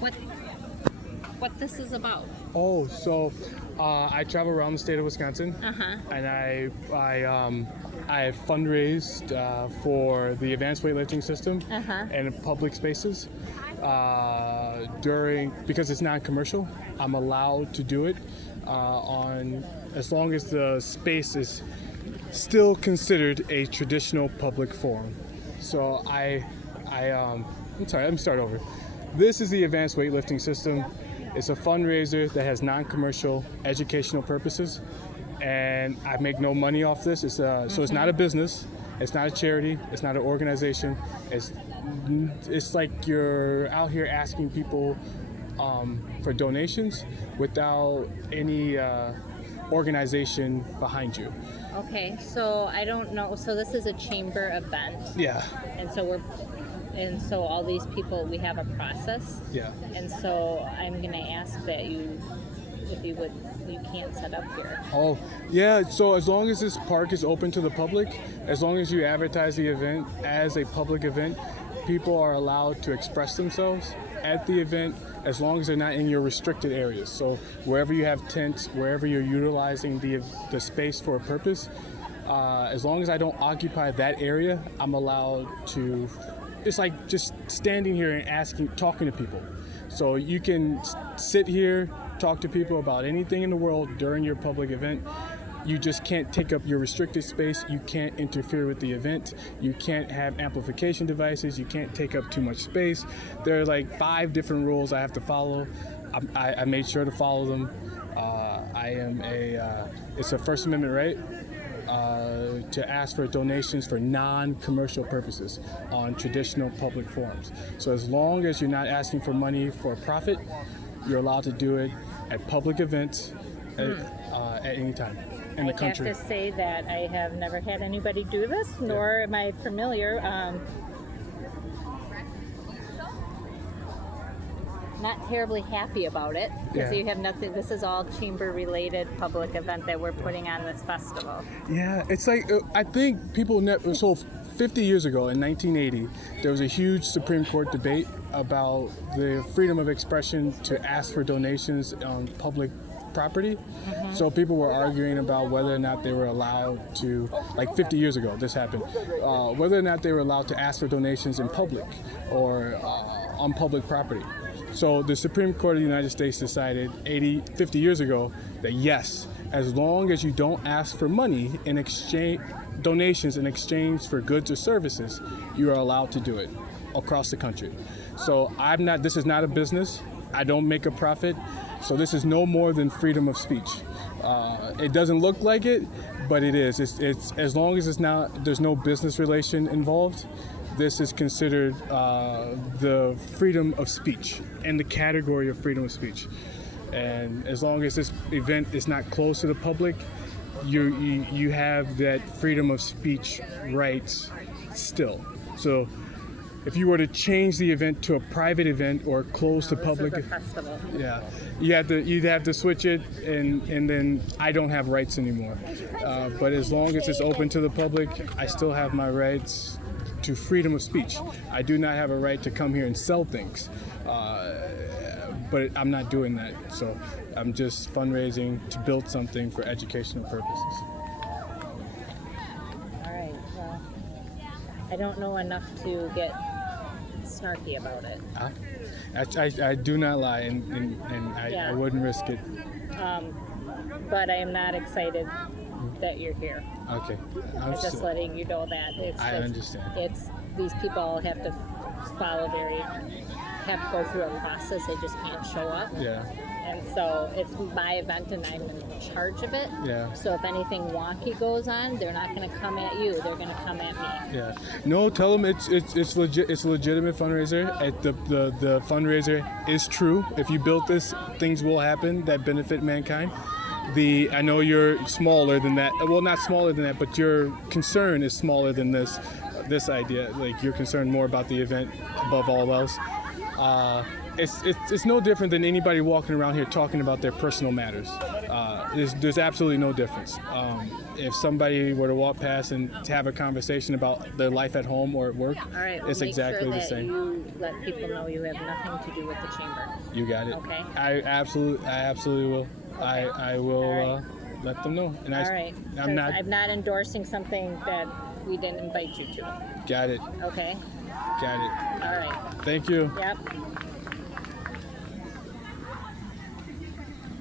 what this is about. Oh, so I travel around the state of Wisconsin, and I fundraised for the advanced weightlifting system and public spaces. Because it's non-commercial, I'm allowed to do it on as long as the space is still considered a traditional public forum. So I'm sorry, let me start over. This is the advanced weightlifting system. It's a fundraiser that has non-commercial educational purposes, and I make no money off this. So it's not a business, it's not a charity, it's not an organization. It's like you're out here asking people for donations without any organization behind you. Okay, so I don't know. So this is a chamber event. Yeah. And so all these people, we have a process. Yeah. And so I'm gonna ask that you can't set up here. Oh, yeah. So as long as this park is open to the public, as long as you advertise the event as a public event, people are allowed to express themselves at the event as long as they're not in your restricted areas. So wherever you have tents, wherever you're utilizing the space for a purpose, as long as I don't occupy that area, I'm allowed to. It's like just standing here and talking to people. So you can sit here, talk to people about anything in the world during your public event. You just can't take up your restricted space. You can't interfere with the event. You can't have amplification devices. You can't take up too much space. There are like 5 different rules I have to follow. I made sure to follow them. It's a First Amendment right to ask for donations for non-commercial purposes on traditional public forums. So as long as you're not asking for money for profit, you're allowed to do it at public events at any time in the country. I have to say that I have never had anybody do this, nor am I familiar. Not terribly happy about it because you have nothing. This is all chamber-related public event that we're putting on this festival. Yeah, it's like I think people. So 50 years ago, in 1980, there was a huge Supreme Court debate about the freedom of expression to ask for donations on public property. So people were arguing about whether or not they were allowed to, like 50 years ago, this happened, whether or not they were allowed to ask for donations in public or on public property. So the Supreme Court of the United States decided 50 years ago that yes, as long as you don't ask for money in exchange, donations in exchange for goods or services, you are allowed to do it across the country. So this is not a business. I don't make a profit. So this is no more than freedom of speech. It doesn't look like it, but it is. It's as long as there's no business relation involved, this is considered the freedom of speech in the category of freedom of speech. And as long as this event is not closed to the public, you have that freedom of speech rights still. So if you were to change the event to a private event or close to public, you'd have to switch it, and then I don't have rights anymore. But as long as it's open to the public, I still have my rights to freedom of speech. I do not have a right to come here and sell things, but I'm not doing that. So I'm just fundraising to build something for educational purposes. All right. Well, I don't know enough to get snarky about it. I do not lie, and I wouldn't risk it. But I am not excited that you're here. Okay. I'm just letting you know that. I understand. These people have to go through a process. They just can't show up. Yeah. And so it's my event and I'm in charge of it. Yeah. So if anything wonky goes on, they're not going to come at you. They're going to come at me. Yeah. No, tell them it's legit. It's a legitimate fundraiser. The fundraiser is true. If you built this, things will happen that benefit mankind. I know you're smaller than that. Well, not smaller than that, but your concern is smaller than this idea. Like you're concerned more about the event above all else. It's no different than anybody walking around here talking about their personal matters. There's absolutely no difference. If somebody were to walk past and to have a conversation about their life at home or at work, All right. Well, it's make exactly sure the that same. You let people know you have nothing to do with the chamber. You got it. Okay. I absolutely will. Okay. I will All right. let them know. And All right. I'm not. I'm not endorsing something that we didn't invite you to. Got it. Okay. Got it. All right. Thank you. Yep.